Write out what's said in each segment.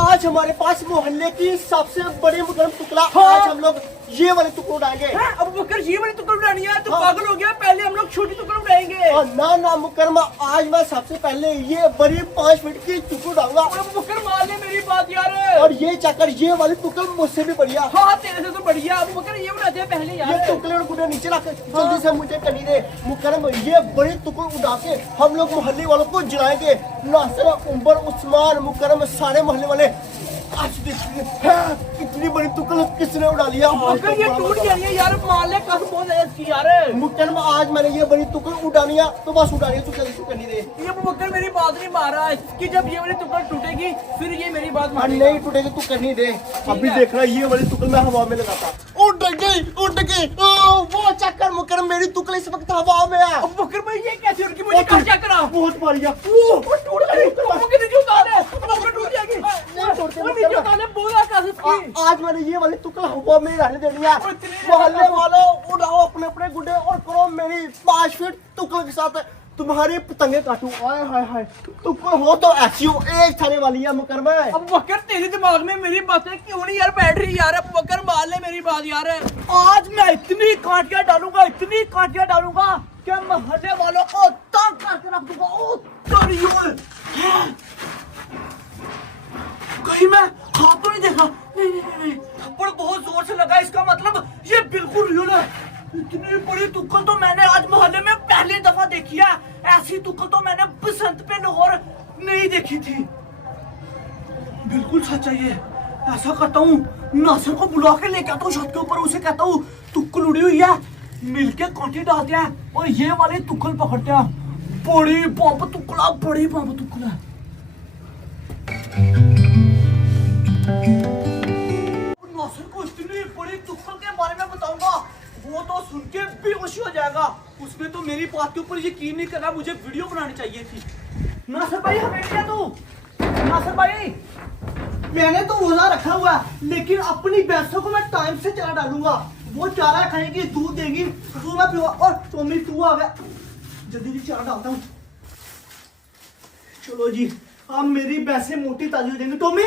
आज हमारे पास मोहल्ले की सबसे बड़ी मुकरम टुकड़ा। आज हम लोग ये वाले टुकड़े उड़ाएंगे। अब बकर ये वाली टुकड़ा उड़ानी है तो पागल हो गया। पहले हम लोग छोटी टुकड़ा उड़ाएंगे। ना मुकरमा, आज मैं सबसे पहले ये बड़ी 5 फीट की टुकड़ा उड़ाऊंगा। बकर मान ले मेरी बात यार। और ये चक्कर ये वाली टुकड़ा मुझसे भी बढ़िया। हाँ तेरे से तो बढ़िया। अब बकर ये उड़ाते हैं पहले यार। ये टुकड़े और गुड्डे नीचे रख, जल्दी से मुझे करनी दे मुकरम। ये बड़ी टुकड़ा उड़ा के हम लोग मोहल्ले वालों को जलाएंगे। नासिर, उमर, उस्मान, मुकरम, सारे मोहल्ले वाले आज देखिए कितनी बड़ी टुकड़ा किसने उड़ा लिया। बकर ये टूट गई है यार। मान ले कसम बहुत ज्यादा इसकी यार। मुकरम आज मैंने ये बड़ी टुकड़ा उड़ानी है तो बस उड़ानी है, तू जल्दी करनी दे। ये बकर मेरी बात नहीं मान रहा है कि जब ये वाली टुकड़ा टूटेगी फिर ये मेरी बात और मानेगा। नहीं टूटेगी तू करनी दे। अभी देख रहा ये वाली टुकड़ा मैं हवा में लगाता। उड़ गई वो चक्कर मुकरम, मेरी टुकड़ा इस वक्त हवा में है। अब बकर भाई ये कैसे उड़ गई? मुझे कहाँ चेक करा। बहुत बढ़िया। टूट गई। बकर नीचे उतार दे। बकर टूट जाएगी। नीचे उतार दे। बोला कैसे इसकी? आज मैंने ये वाली टुकड़ा हवा में रहने देनी है। मोहल्ले वालों उड़ाओ अपने अपने गुड्डे और करो मेरी 5 फीट टुकड़े के साथ तुम्हारी पतंगे काटू। आय हाय हाय, टुकड़ हो तो ऐसी हो, एक थाने वाली है मुकरम। अब बकर तेरे दिमाग में मेरी बातें क्यों नहीं यार बैठ रही यार। अब बकर मान ले मेरी बात यार। आज मैं इतनी काटियां डालूंगा कि मोहल्ले वालों को तंग करके रख दूंगा। ओ तेरी ओए, कहीं मैं खा तो नहीं देखा? नहीं थप्पड़ बहुत जोर से लगा। इसका मतलब ये बिल्कुल रियल है। इतनी बड़ी तुक्कल तो मैंने आज मोहल्ले में पहली दफा देखी है। ऐसी तुक्कल तो मैंने बसंत पे लाहौर नहीं देखी थी। बिल्कुल सच है ये। ऐसा करता हूँ, नासिर को बुला के लेके आता हूँ छत के ऊपर। उसे कहता हूँ तुक्कल उड़ी हुई है, मिलके कांटे डालते हैं और ये वाली तुक्कल पकड़ते हैं। बड़ी बम तुक्कल है। नासिर को इतनी बड़ी तुक्कल के बारे में बताऊंगा, वो तो सुन के बेहोश हो जाएगा। उसने तो मेरी बात के ऊपर यकीन नहीं करना। मुझे वीडियो बनानी चाहिए थी। नासिर भाई हमें क्या तू? नासिर भाई मैंने तो रोजा रखा हुआ है, लेकिन अपनी भैंसों को मैं टाइम से चारा डालूंगा। वो चारा खाएंगी, दूध देंगी, दूध मैं पीऊंगा। और टॉमी तू आ गया, जल्दी चारा डालता हूँ। चलो जी, अब मेरी भैंसें मोटी ताजी हो जाएंगी। टॉमी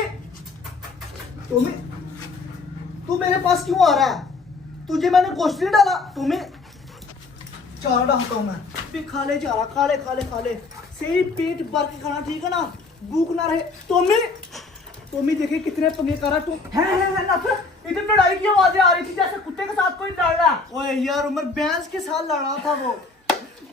तू मेरे पास क्यों आ रहा है? तुझे मैंने गोश्त नहीं डाला। तुम्हें चारा डालता हूँ मैं। भी खा ले चारा, खा ले सही पेट भर के खाना, ठीक है ना? भूख ना रहे। तुम्हें देखे कितने पंगे कर रहा तू है ना। इधर लड़ाई की आवाजें आ रही थी जैसे कुत्ते के साथ कोई लड़ रहा। ओए यार उमर, भैंस के साथ लड़ा था वो।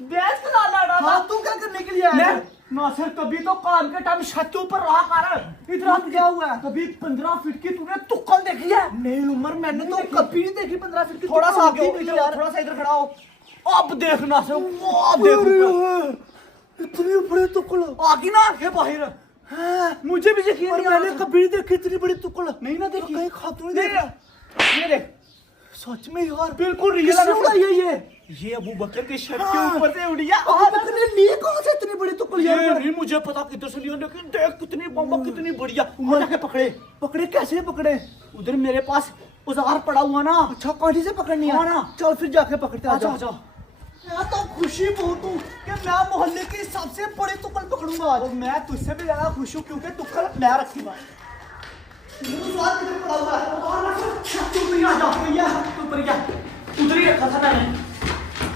भैंस के साथ लड़ रहा था? हाँ, तू क्या करने के लिए आया है? नासिर कभी तो काम के टाइम छत के ऊपर रहा कर। इधर क्या हुआ है? कभी 15 फीट की तूने तुक्कल देखी है? नहीं उमर, मैंने तो कभी नहीं देखी 15 फीट की। थोड़ा सा आगे नहीं यार, थोड़ा सा इधर खड़ा हो। अब देख नासिर, वो देख इतनी बड़ी टुकड़ आगे ना आगे बाहर। मुझे भी यकीन नहीं। मैंने कभी नहीं देखी इतनी बड़ी टुकड़। नहीं ना देखी? कहीं खातून नहीं देखा। ये देख, सच में यार, बिल्कुल रियल किसने उड़ाई है ये अबू बकर के शर्ट हाँ। के ऊपर से उड़ी है। अबू बकर ने ली कहाँ से इतनी बड़ी टुकड़ ये यार? नहीं मुझे पता किधर से लिया, लेकिन देख कितनी बम्बा कितनी बढ़िया। उमर जाके पकड़े कैसे पकड़े? उधर मेरे पास औजार पड़ा हुआ ना। अच्छा, कांटे से पकड़नी है हाँ ना। चल फिर जाके पकड़ते हैं। आजा। मैं तो खुशी बहुत हूँ कि मैं मोहल्ले की सबसे बड़ी टुकड़ पकड़ूंगा आज। और मैं तुझसे भी ज्यादा खुश हूँ क्योंकि तुक्कल मैं रखी हुआ। उधर ही रखा था मैंने।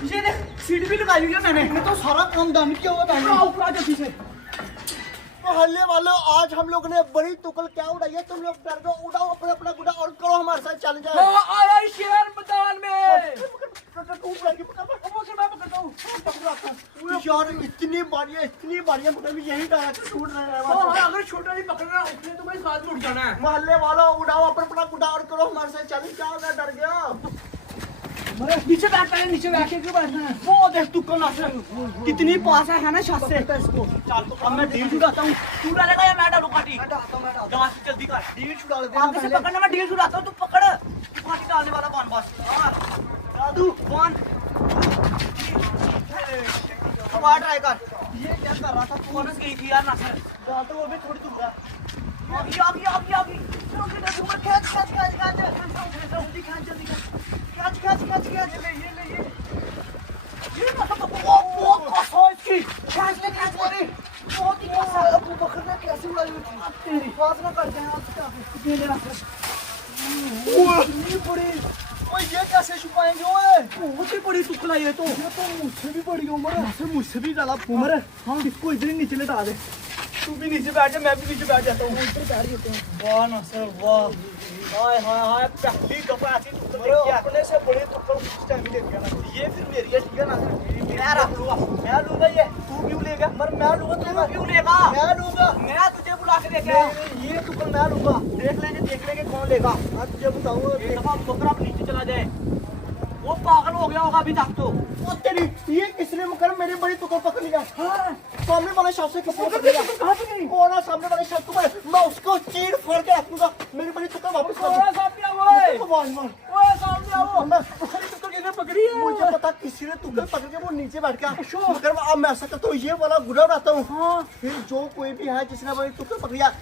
ये देख सीढ़ी भी लगाई हुई है मैंने। तो सारा काम दान किया हुआ मैंने। ऊपर आ जा पीछे। मोहल्ले वालों, आज हम लोग ने बड़ी टुकड़ क्या उड़ाई है? तुम लोग डर गए, उड़ाओ अपना अपना गुड़ा और करो हमारे साथ चल जाए। आया शेर मैदान में। यार इतनी बारियां मतलब यही डाला छूट रहे हैं। अगर छोटा नहीं पकड़ना उसने तो भाई साथ में उठ जाना है। मोहल्ले वालों उड़ाओ अपना अपना गुड़ा और करो हमारे साथ चल। क्या होगा, डर गया? नीचे बैठ पहले, नीचे बैठ के क्यों बैठना है? वो देख तू कौन कितनी पास है ना छत से। इसको चल तो अब मैं डील छुड़ाता हूँ। तू डालेगा या मैं डालूं काटी? डाल जल्दी कर। डील छुड़ा लेते आगे से पकड़ना, मैं डील छुड़ाता हूँ, तू पकड़। तू काटी डालने वाला बन बस। दादू 1 2 ट्राई कर। ये क्या कर रहा था? तू वापस गई थी यार नासिर। तो वो भी थोड़ी दूर है। आगे ये मतलब वो खींच ले बहुत ही अबू बकर ने कैसे कैसे उड़ा तेरी बात ना कर जाए आप ये लेना इतनी बड़ी ओए ये कैसे छुपाएंगे ओए बहुत ही बड़ी टुकड़ा ये तो मुझसे भी बड़ी उम्र है मुझसे भी ज्यादा उम्र है हाँ इसको इधर ही नीचे लेटा दे तू भी नीचे बैठ जा मैं भी नीचे बैठ जाता हूँ ऊपर बैठ जाते हैं वाह नासिर वाह हाय हाय हाय पहली दफा ऐसी टुकड़ देखी है अपने से बड़ी टुकड़ उस टाइम देखी ना ये फिर मेरी है ठीक है नासिर मैं रख लूंगा मैं लूंगा ये तू क्यों लेगा पर मैं लूंगा तू क्यों लेगा मैं लूंगा मैं तुझे बुला के लेके आया ये टुकड़ मैं लूंगा देख लेंगे कौन लेगा मैं तुझे बताऊंगा एक दफा बकरा अब नीचे चला जाए वो पागल हो गया होगा अभी तक तो वो तेरी ये किसने मुकर मेरी बड़ी टुकड़ पकड़ लिया हाँ सामने वाले शख्स से किसने पकड़ लिया कहां पे गई वो ना सामने वाले शख्स को मैं उसको चीर फोड़ के रखूंगा मेरी बड़ी टुकड़ वापस कर दे सामने आओ ओए सामने आओ मैं बड़ी टुकड़ किसने पकड़ी है मुझे पता किसी ने टुकड़ पकड़ के वो नीचे बैठ गया मगर अब मैं ऐसा करता हूं ये वाला गुड़ा उड़ाता हूं हां फिर जो कोई भी है जिसने बड़ी टुकड़ पकड़ लिया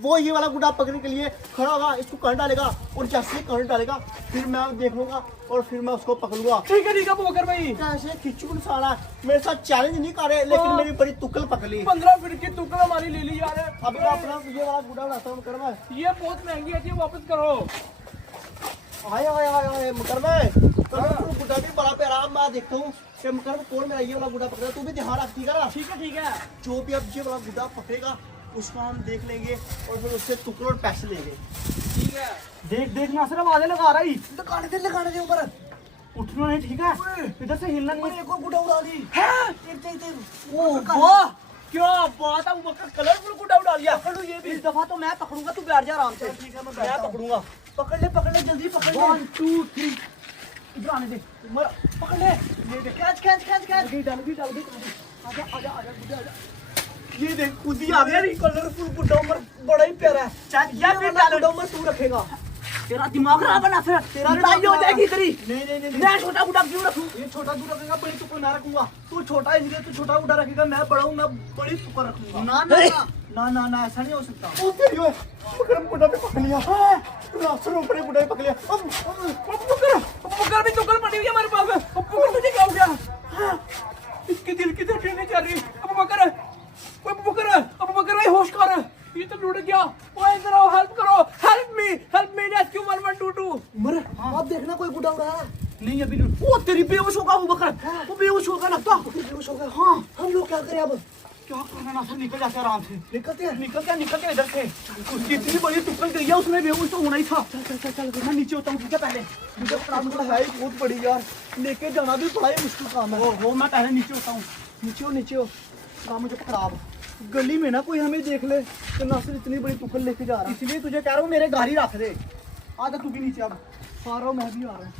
वो ये वाला गुड़ा पकड़ने के लिए खड़ा होगा इसको करंट डालेगा और जैसे ही करंट डालेगा फिर मैं देख लूंगा और फिर मैं उसको पकड़ूंगा ठीक है पोकर भाई कैसे खिचू सारा मेरे साथ चैलेंज नहीं कर रहे लेकिन मेरी बड़ी टुकल पकड़ ली 15 फीट की टुकल हमारी ले ली यार अभी मैं अपना ये वाला गुड़ा उड़ाता हूं मुकरमा ये बहुत महंगी है ये वापस करो आए आए आए आए मुकरमा तो गुड़ा भी बड़ा प्यारा मैं देखता हूं कि मुकरमा कौन मेरा ये वाला गुड़ा पकड़ा तू भी ध्यान रख ठीक है जो भी अब ये वाला गुड़ा पकड़ेगा उसको हम देख लेंगे और फिर उससे टुकड़े और पैसे लेंगे ठीक है देख नासिर आवाज़ें लगा रहा ही लगाने दे ऊपर उठना नहीं ठीक है इधर से हिलना नहीं एक और गुड़ा उड़ा दी हैं ओ वाह क्या बात है वो कलरफुल गुड़ा उड़ा लिया पकड़ ये भी इस दफा तो मैं पकड़ूंगा तू बैठ जा आराम से ठीक है मैं पकड़ूंगा पकड़ ले जल्दी पकड़ ले 1 2 3 इधर आने दे पकड़ ले ये देख खींच डाल आजा गुड़ा आजा ये देख खुदी आ गया कलरफुल गुड्डा उमर बड़ा ही प्यारा है चल या फिर गुड्डा उमर तू रखेगा तेरा दिमाग खराब बना फिर तेरा लड़ाई हो जाएगी तेरी नहीं मैं छोटा गुड्डा क्यों रखूं ये छोटा तू रखेगा बड़ी टुकड़ मैं रखूंगा तू छोटा इसलिए तू छोटा गुड्डा रखेगा मैं बड़ा हूं मैं बड़ी टुकड़ रखूंगा ना ऐसा नहीं हो सकता ओ तेरी ओए पकड़ गुड्डा भी पकड़ लिया हां रास्ते ऊपर गुड्डा भी पकड़ लिया अब पकड़ भी टुकड़ पड़ी हुई है हमारे पास पकड़ मुझे क्या हो गया इसके दिल की धड़कन नहीं चल रही अब पकड़ अब बकर भाई होश कर ये तो लूट गया ओए इधर आओ हेल्प मी रेस्क्यू 1122 मर आप देखना कोई गुड्डा उड़ा नहीं अभी वो तेरी बेहोश होगा वो बकर वो बेहोश होगा लगता बेहोश होगा हां हम लोग क्या करें अब क्या करना ना सब निकल जाते आराम से निकलते हैं इधर से कितनी बड़ी टुकड़ गई है उसमें बेहोश तो होना ही था चल मैं नीचे होता हूं ठीक है पहले मुझे काम तो है ही बहुत बड़ी यार लेके जाना भी बड़ा ही मुश्किल काम है वो मैं पहले नीचे होता हूं नीचे हो काम मुझे खराब गली में ना कोई हमें देख ले तो नासिर इतनी बड़ी टुकड़ लेके जा रहा है इसलिए तुझे कह रहा हूँ मेरे गाड़ी रख दे आजा तू भी नीचे आ रहा हूँ मैं भी आ रहा हूँ